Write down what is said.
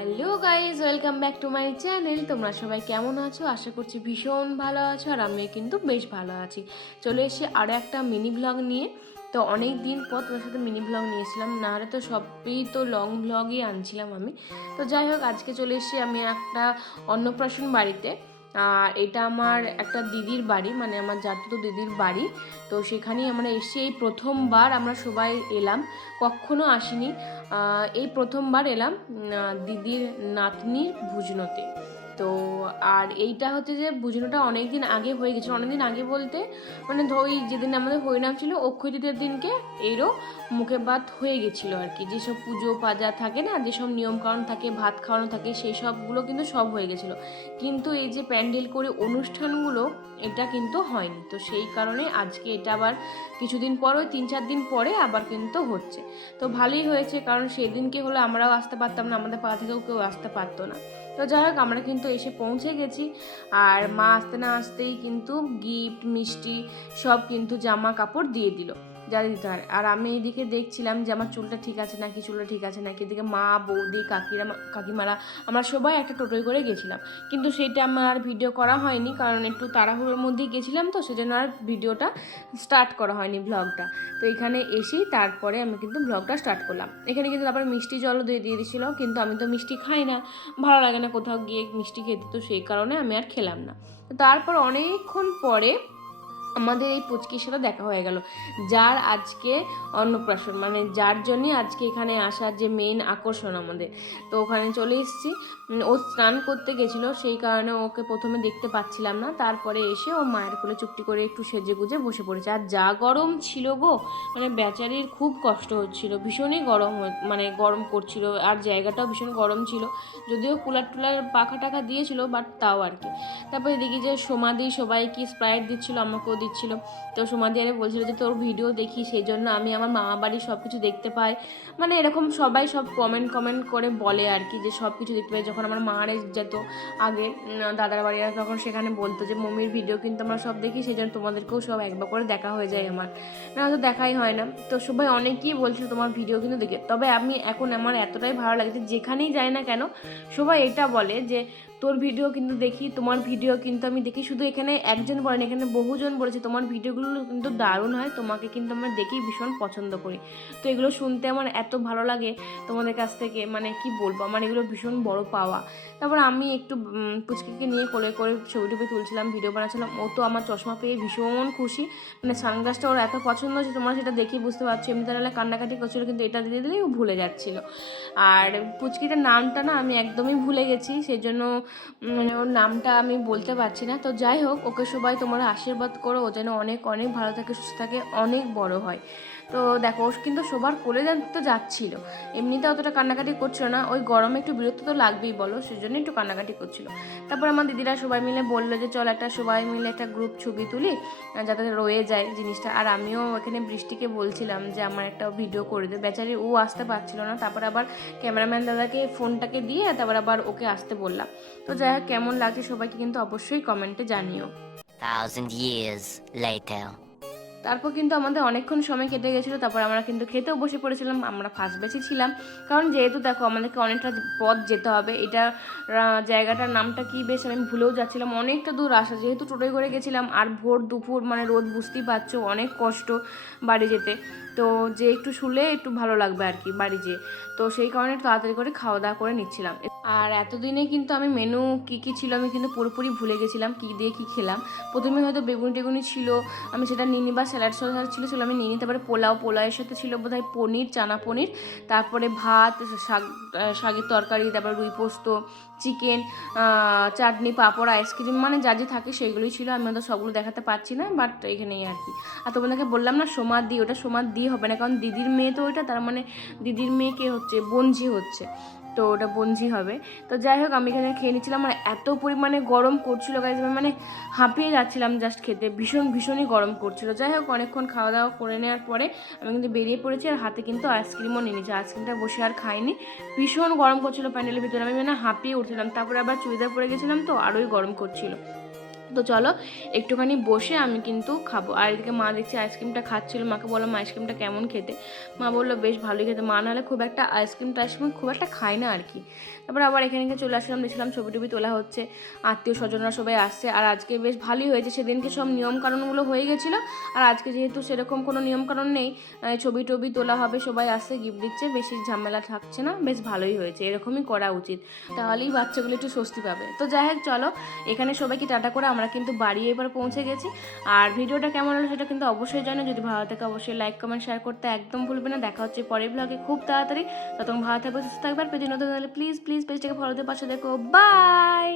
Hello guys welcome back to my channel. তোমরা সবাই কেমন আছো? আশা করছি ভীষণ ভালো আছো, আর আমিও কিন্তু বেশ ভালো আছি। চলে এসে আরও একটা মিনি ব্লগ নিয়ে। তো অনেক দিন পর তোমার সাথে মিনি ব্লগ নিয়েছিলাম। না হলে তো সবই তো লং ব্লগই আনছিলাম আমি। তো যাই হোক, আজকে চলে এসে আমি একটা অন্নপ্রাশন বাড়িতে। আর এটা আমার একটা দিদির বাড়ি মানে আমার জাতীয় দিদির বাড়ি। তো সেখানেই আমরা এসে এই প্রথমবার আমরা সবাই এলাম। কখনো আসিনি। এই প্রথমবার এলাম দিদির নাতনির ভুজনোতে। তো আর এইটা হচ্ছে যে ভুজনোটা অনেক দিন আগে হয়ে গেছিল অনেক দিন আগে বলতে মানে ওই যেদিন আমাদের হরিনাম ছিল অক্ষয় তৃতীয়ার দিনকে এরও মুখে ভাত হয়ে গেছিল আর কি। যেসব পুজো পাজা থাকে না, যেসব নিয়মকানুন থাকে, ভাত খাওয়ানো থাকে, সেই সবগুলো কিন্তু সব হয়ে গেছিল। কিন্তু এই যে প্যান্ডেল করে অনুষ্ঠানগুলো, এটা কিন্তু হয়নি। তো সেই কারণে আজকে এটা আবার কিছুদিন পর তিন চার দিন পরে আবার কিন্তু হচ্ছে। তো ভালোই হয়েছে, কারণ সেদিনকে হলে আমরাও আসতে পারতাম না, আমাদের পা থেকেও কেউ আসতে পারতো না। তো যাই হোক, আমরা কিন্তু এসে পৌঁছে গেছি। আর মা আসতে না আসতেই কিন্তু গিফট মিষ্টি সব কিন্তু জামা কাপড় দিয়ে দিল। যা দিতে হয়। আর আমি এদিকে দেখছিলাম যে আমার চুলটা ঠিক আছে নাকি, চুলটা ঠিক আছে নাকি, এদিকে মা, বৌদি, কাকিরা, কাকিমারা, আমরা সবাই একটা টোটোয় করে গেছিলাম। কিন্তু সেইটা আমার আর ভিডিও করা হয়নি, কারণ একটু তাড়াহুড়োর মধ্যেই গেছিলাম তো, সেজন্য আর ভিডিওটা স্টার্ট করা হয়নি ব্লগটা তো এখানে এসেই তারপরে আমি কিন্তু ব্লগটা স্টার্ট করলাম। এখানে কিন্তু তারপরে মিষ্টি জলও দিয়ে দিয়ে দিয়েছিলো, কিন্তু আমি তো মিষ্টি খাই না। ভালো লাগে না কোথাও গিয়ে মিষ্টি খেতে, তো সেই কারণে আমি আর খেলাম না। তারপর অনেকক্ষণ পরে আমাদের এই পুচকির সাথে দেখা হয়ে গেল। যার আজকে অন্নপ্রাশন মানে যার জন্যই আজকে এখানে আসার যে মেইন আকর্ষণ আমাদের। তো ওখানে চলে এসেছি। ও স্নান করতে গেছিল, সেই কারণে ওকে প্রথমে দেখতে পাচ্ছিলাম না। তারপরে এসে ও মায়ের কোলে চুপটি করে একটু সেজে গুজে বসে পড়েছে। আর যা গরম ছিল গো মানে বেচারির খুব কষ্ট হচ্ছিল। ভীষণই গরম মানে গরম করছিল। আর জায়গাটাও ভীষণ গরম ছিল। যদিও কুলার টুলার পাখা টাখা দিয়েছিল বাট তাও আর কি। তারপরে দেখি যে সমাধি সবাই কি স্প্রাইট দিচ্ছিল, আমাকেও দিচ্ছিল। তো সমাধি আরে বলছিল যে, তোর ভিডিও দেখি, সেই জন্য আমি আমার মামা বাড়ির সব কিছু দেখতে পাই। মানে এরকম সবাই সব কমেন্ট কমেন্ট করে বলে আর কি, যে সব কিছু দেখতে পাই। যখন আমার মারে যেত আগে দাদার বাড়ি, তখন সেখানে বলতো যে, মমির ভিডিও কিন্তু আমরা সব দেখি, সেই জন্য তোমাদেরকেও সব একবার করে দেখা হয়ে যায় আমার। না, তো দেখাই হয় না। তো সবাই অনেকেই বলছিল, তোমার ভিডিও কিন্তু দেখে। তবে আমি এখন আমার এতটাই ভালো লাগছে, যেখানেই যাই না কেন, সবাই এটা বলে যে তোর ভিডিও কিন্তু দেখি, তোমার ভিডিও কিন্তু আমি দেখি। শুধু এখানে একজন বলেন এখানে বহুজন বলেছে, তোমার ভিডিওগুলো কিন্তু দারুণ হয়, তোমাকে কিন্তু আমরা দেখি ভীষণ পছন্দ করি। তো এগুলো শুনতে আমার এত ভালো লাগে তোমাদের কাছ থেকে মানে কি বলব, আমার এগুলো ভীষণ বড় পাওয়া। তারপর আমি একটু পুচকিকে নিয়ে কোলে করে ছবি টবি তুলছিলাম ভিডিও বানাচ্ছিলাম। ও তো আমার চশমা পেয়ে ভীষণ খুশি। মানে সানগ্লাসটা ওর এত পছন্দ হচ্ছে, তোমরা সেটা দেখে বুঝতে পারছ। এমনি তাহলে কান্নাকাটি করছিল, কিন্তু এটা দিয়ে দিলেই ও ভুলে যাচ্ছিল। আর পুচকিটার নামটা না আমি একদমই ভুলে গেছি সেই জন্য মানে ওর নামটা আমি বলতে পারছি না। তো যাই হোক, ওকে সবাই তোমরা আশীর্বাদ করো। ও যেন অনেক অনেক ভালো থাকে, সুস্থ থাকে, অনেক বড় হয়। তো দেখো ও কিন্তু সবার কোলে তো যাচ্ছিল। এমনিতে অতটা কান্নাকাটি করছিল না। ওই গরমে একটু বিরক্ত তো লাগবেই বলো সেই সেজন্য একটু কান্নাকাটি করছিল। তারপর আমার দিদিরা সবাই মিলে বলল যে, চল একটা সবাই মিলে একটা গ্রুপ ছবি তুলি, যাতে রয়ে যায় জিনিসটা। আর আমিও এখানে বৃষ্টিকে বলছিলাম যে, আমার একটা ভিডিও করে দে। বেচারি ও আসতে পারছিল না। তারপর আবার ক্যামেরাম্যান দাদাকে ফোনটাকে দিয়ে তারপর আবার ওকে আসতে বললাম। তো যাই হোক কেমন লাগছে সবাইকে কিন্তু অবশ্যই কমেন্টে জানিও। Thousand years later. তারপর কিন্তু আমাদের অনেকক্ষণ সময় কেটে গেছিল তারপর আমরা কিন্তু খেতেও বসে পড়েছিলাম আমরা ফার্স্ট বেঁচে ছিলাম। কারণ যেহেতু দেখো আমাদেরকে অনেকটা পথ যেতে হবে এটা জায়গাটার নামটা কি বেশ আমি ভুলেও যাচ্ছিলাম অনেকটা দূর আসা যেহেতু টোটোয় করে গেছিলাম আর ভোর দুপুর মানে রোদ বুঝতেই পারছ অনেক কষ্ট বাড়ি যেতে। তো যে একটু শুলে একটু ভালো লাগবে আর কি বাড়ি যেয়ে। তো সেই কারণে একটু তাড়াতাড়ি করে খাওয়া দাওয়া করে নিচ্ছিলাম। আর এতদিনে কিন্তু আমি মেনু কী কী ছিল আমি কিন্তু পুরোপুরি ভুলে গেছিলাম কী দিয়ে কী খেলাম। প্রথমে হয়তো বেগুনি টেগুনি ছিল, আমি সেটা নিনি বা স্যালাড স্যালাড ছিল সেগুলো আমি নিনি তারপরে পোলাও, পোলাওয়ের সাথে ছিল বোধহয় পনির, চানা পনির, তারপরে ভাত, শাক শাকের তরকারি, তারপর রুই পোস্ত চিকেন চাটনি, পাঁপড়, আইসক্রিম মানে যা যে থাকে সেইগুলোই ছিল। আমি তো সবগুলো দেখাতে পারছি না বাট এখানেই আর কি। আর তোমাদেরকে বললাম না সোমার দি, ওটা সোমার দি হবে না, কারণ দিদির মেয়ে তো ওইটা, তার মানে দিদির মেয়েকে হচ্ছে? বঞ্জি হচ্ছে। তো ওটা বঞ্জি হবে। তো যাই হোক, আমি এখানে খেয়ে নিচ্ছিলাম। মানে এত পরিমাণে গরম করছিল গাইজ আমি মানে হাঁপিয়ে যাচ্ছিলাম জাস্ট খেতে। ভীষণ, ভীষণই গরম করছিল। যাই হোক, অনেকক্ষণ খাওয়া দাওয়া করে নেওয়ার পরে আমি কিন্তু বেরিয়ে পড়েছি আর হাতে কিন্তু আইসক্রিমও নিয়ে নিয়েছি। আইসক্রিমটা বসে আর খাইনি। ভীষণ গরম করছিল প্যান্ডেলের ভিতরে। আমি মানে হাঁপিয়ে উঠছিলাম। তারপরে আবার চুড়িদার পরে গেছিলাম তো, আরোই গরম করছিল। তো চলো, একটুখানি বসে আমি কিন্তু খাব। আর এদিকে মা দেখছি আইসক্রিমটা খাচ্ছিল। মাকে বললাম, আইসক্রিমটা কেমন খেতে? মা বলল, বেশ ভালোই খেতে। মা নাহলে খুব একটা আইসক্রিম টাইসক্রিম খুব একটা খায় না আর কি। তারপর আবার এখানে গিয়ে চলে আসলাম, দেখছিলাম ছবি টবি তোলা হচ্ছে। আত্মীয় স্বজনরা সবাই আসছে। আর আজকে বেশ ভালোই হয়েছে। সেদিনকে সব নিয়মকানুনগুলো হয়ে গেছিল। আর আজকে যেহেতু সেরকম কোনো নিয়মকানুন নেই ছবি টবি তোলা হবে, সবাই আসছে গিফট দিচ্ছে, বেশি ঝামেলা থাকছে না। বেশ ভালোই হয়েছে, এরকমই করা উচিত। তাহলেই বাচ্চাগুলো একটু স্বস্তি পাবে। তো যাই হোক, চলো, এখানে সবাইকে টাটা করে আমরা কিন্তু বাড়ি এবার পৌঁছে গেছি। আর ভিডিওটা কেমন হলো সেটা কিন্তু অবশ্যই জানো যদি ভালো থাকে অবশ্যই লাইক কমেন্ট শেয়ার করতে একদম ভুলবে না। দেখা হচ্ছে পরের ব্লগে খুব তাড়াতাড়ি। ততক্ষণ ভালো থাকবে, সুস্থ থাকবে। পেজে নতুন প্লিজ প্লিজ পেজটাকে ফলো দিয়ে পাশে দেখো। বাই